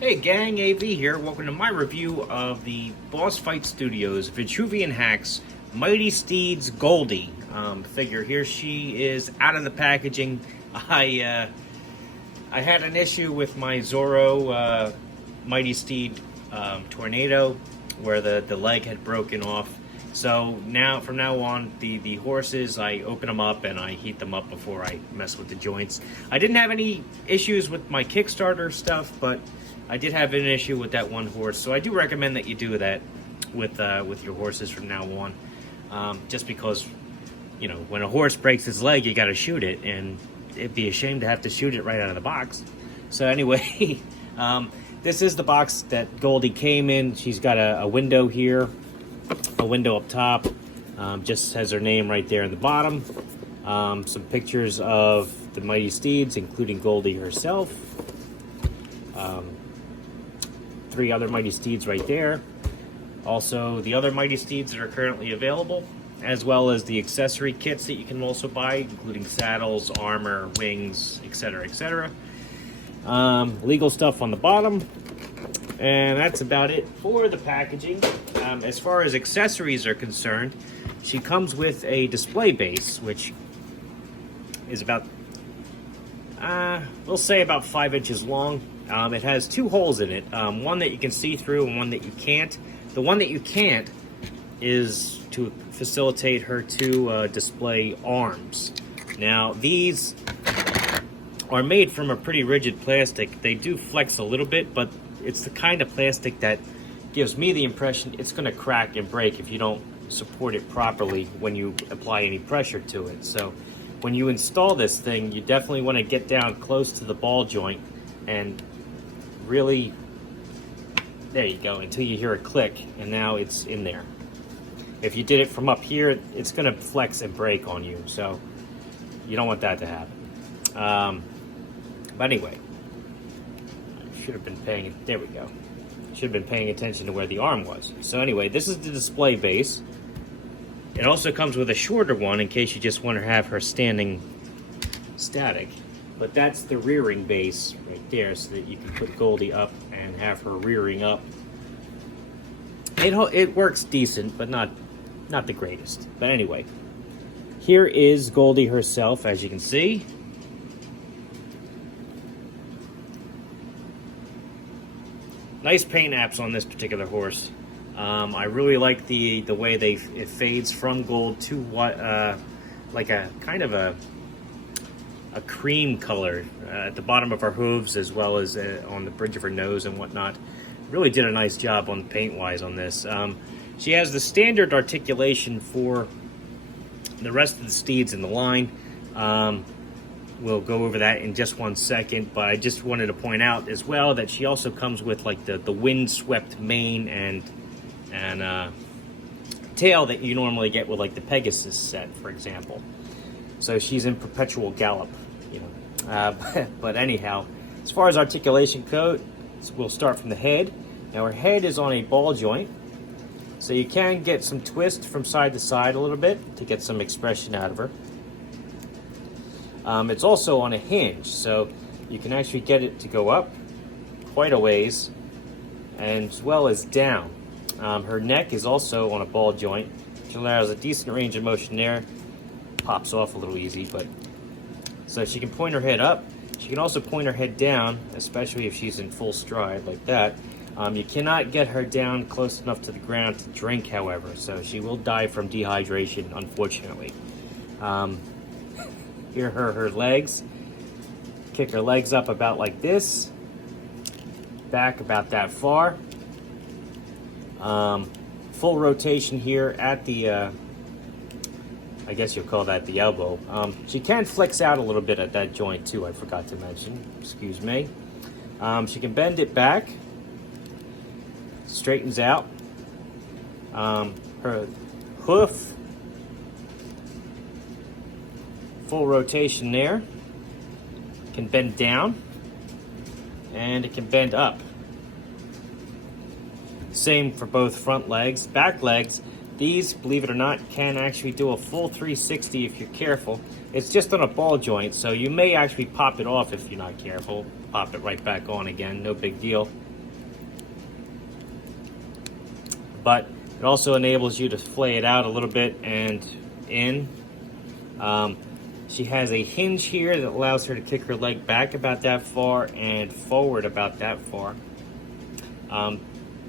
Hey gang, AV here. Welcome to my review of the Boss Fight Studios Vitruvian Hacks Mighty Steeds Goldie figure. Here she is out of the packaging. I had an issue with my Zorro Mighty Steed Tornado where the leg had broken off. So now, from now on, the horses, I open them up and I heat them up before I mess with the joints. I didn't have any issues with my Kickstarter stuff, but I did have an issue with that one horse, so I do recommend that you do that with your horses from now on. Just because, you know, when a horse breaks its leg, you got to shoot it, and it'd be a shame to have to shoot it right out of the box. So anyway, this is the box that Goldie came in. She's got a window here, a window up top. Just has her name right there in the bottom. Some pictures of the Mighty Steeds, including Goldie herself. 3 other Mighty Steeds right there. Also, the other Mighty Steeds that are currently available, as well as the accessory kits that you can also buy, including saddles, armor, wings, etc., etc. Legal stuff on the bottom. And that's about it for the packaging. As far as accessories are concerned, she comes with a display base, which is about, we'll say about 5 inches long. It has 2 holes in it, one that you can see through and one that you can't. The one that you can't is to facilitate her to display arms. Now, these are made from a pretty rigid plastic. They do flex a little bit, but it's the kind of plastic that gives me the impression it's going to crack and break if you don't support it properly when you apply any pressure to it. So when you install this thing, you definitely want to get down close to the ball joint and really, there you go, until you hear a click, and now it's in there. If you did it from up here, it's going to flex and break on you, so you don't want that to happen. But anyway, I should have been paying, there we go. Should have been paying attention to where the arm was. So anyway, this is the display base. It also comes with a shorter one in case you just want to have her standing static. But that's the rearing base right there, so that you can put Goldie up and have her rearing up. It works decent, but not the greatest. But anyway, here is Goldie herself, as you can see. Nice paint apps on this particular horse. I really like the way it fades from gold to what like a kind of a cream color at the bottom of her hooves, as well as on the bridge of her nose and whatnot. Really did a nice job on paint wise on this. She has the standard articulation for the rest of the steeds in the line. We'll go over that in just one second, but I just wanted to point out as well that she also comes with like the wind-swept mane and tail that you normally get with like the Pegasus set, for example. So she's in perpetual gallop, you know. But anyhow, as far as articulation goes, we'll start from the head. Now her head is on a ball joint, so you can get some twist from side to side a little bit to get some expression out of her. It's also on a hinge, so you can actually get it to go up quite a ways, as well as down. Her neck is also on a ball joint, which allows a decent range of motion there. Pops off a little easy, but so she can point her head up. She can also point her head down, especially if she's in full stride like that. You cannot get her down close enough to the ground to drink, however, so she will die from dehydration, unfortunately. Here are her legs. Kick her legs up about like this, back about that far. Full rotation here at the I guess you'll call that the elbow. She can flex out a little bit at that joint too, I forgot to mention. Excuse me. She can bend it back. Straightens out. Her hoof. Full rotation there. Can bend down. And it can bend up. Same for both front legs. Back legs. These, believe it or not, can actually do a full 360 if you're careful. It's just on a ball joint, so you may actually pop it off if you're not careful. Pop it right back on again, no big deal. but it also enables you to flay it out a little bit and in. She has a hinge here that allows her to kick her leg back about that far and forward about that far.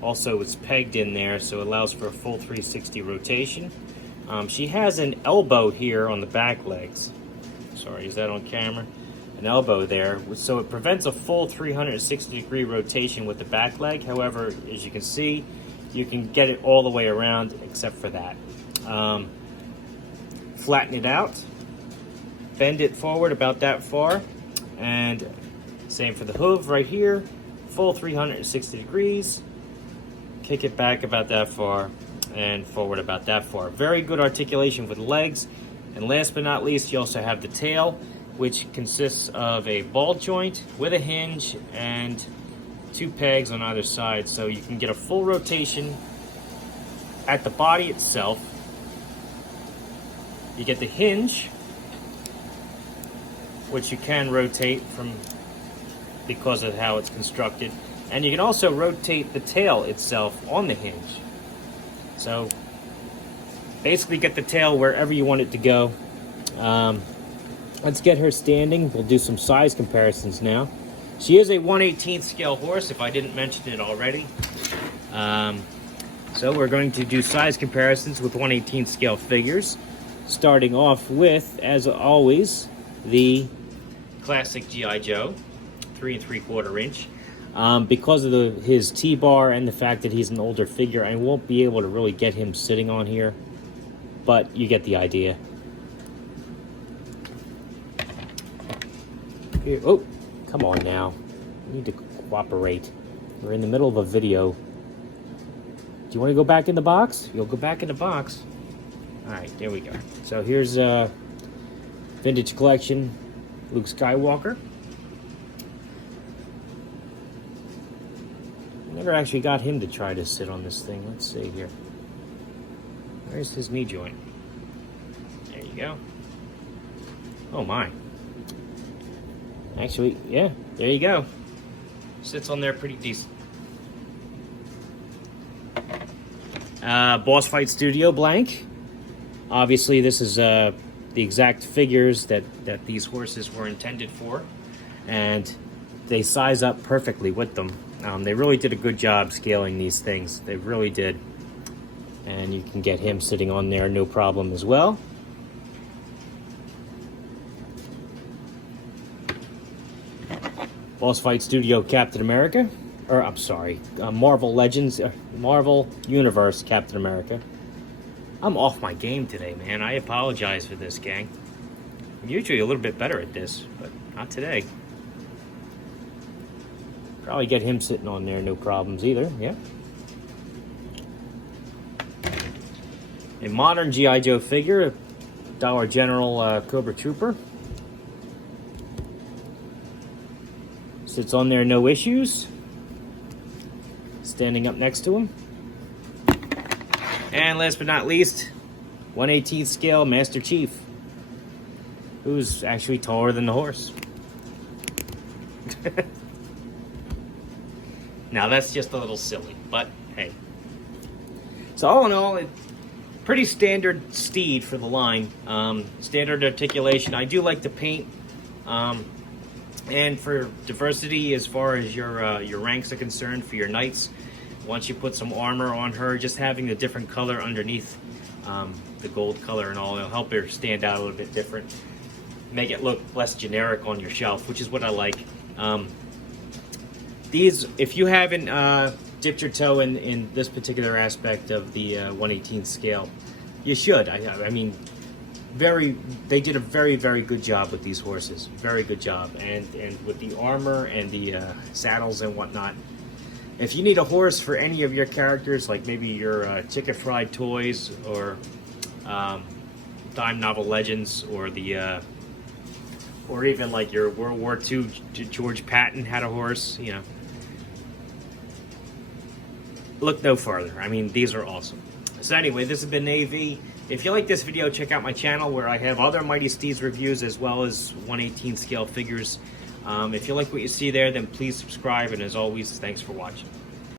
Also, it's pegged in there, so it allows for a full 360 rotation. She has an elbow here on the back legs. Sorry, is that on camera? An elbow there, so it prevents a full 360-degree rotation with the back leg. However, as you can see, you can get it all the way around except for that. Flatten it out, bend it forward about that far, and same for the hoof right here, full 360 degrees, kick it back about that far, and forward about that far. Very good articulation with legs. And last but not least, you also have the tail, which consists of a ball joint with a hinge and 2 pegs on either side, so you can get a full rotation at the body itself. You get the hinge, which you can rotate from because of how it's constructed, and you can also rotate the tail itself on the hinge. So basically get the tail wherever you want it to go. Let's get her standing. We'll do some size comparisons now. She is a 1/18 scale horse, if I didn't mention it already. So we're going to do size comparisons with 1/18 scale figures, starting off with, as always, the classic G.I. Joe, 3 3/4 inch. Because of his T-bar and the fact that he's an older figure, I won't be able to really get him sitting on here, but you get the idea. Here, oh, come on now. You need to cooperate. We're in the middle of a video. Do you want to go back in the box? You'll go back in the box. All right, there we go. So here's Vintage Collection Luke Skywalker. Never actually got him to try to sit on this thing. Let's see here. Where's his knee joint? There you go. Oh my. Actually, yeah, there you go. Sits on there pretty decent. Boss Fight Studio blank. Obviously, this is the exact figures that these horses were intended for, and they size up perfectly with them. They really did a good job scaling these things. They really did. And you can get him sitting on there no problem as well. Boss Fight Studio Captain America. Or, I'm sorry, Marvel Legends, Marvel Universe Captain America. I'm off my game today, man. I apologize for this, gang. I'm usually a little bit better at this, but not today. Probably get him sitting on there, no problems either, yeah. A modern G.I. Joe figure, Dollar General Cobra Trooper. Sits on there, no issues. Standing up next to him. And last but not least, 1/18 scale Master Chief, who's actually taller than the horse. Now that's just a little silly, but hey. So all in all, it's pretty standard steed for the line. Standard articulation. I do like to paint. And for diversity as far as your ranks are concerned, for your knights, once you put some armor on her, just having the different color underneath, the gold color and all, it'll help her stand out a little bit different. Make it look less generic on your shelf, which is what I like. These, if you haven't dipped your toe in this particular aspect of the 1/18 scale, you should. I mean, they did a very, very good job with these horses. Very good job. And with the armor and the saddles and whatnot. If you need a horse for any of your characters, like maybe your Chicken Fried Toys or Dime Novel Legends, or the or even like your World War II George Patton had a horse, you know, look no farther. I mean, these are awesome. So anyway, this has been AV. If you like this video, check out my channel where I have other Mighty Steeds reviews as well as 1/18 scale figures. If you like what you see there, then please subscribe, and as always, thanks for watching.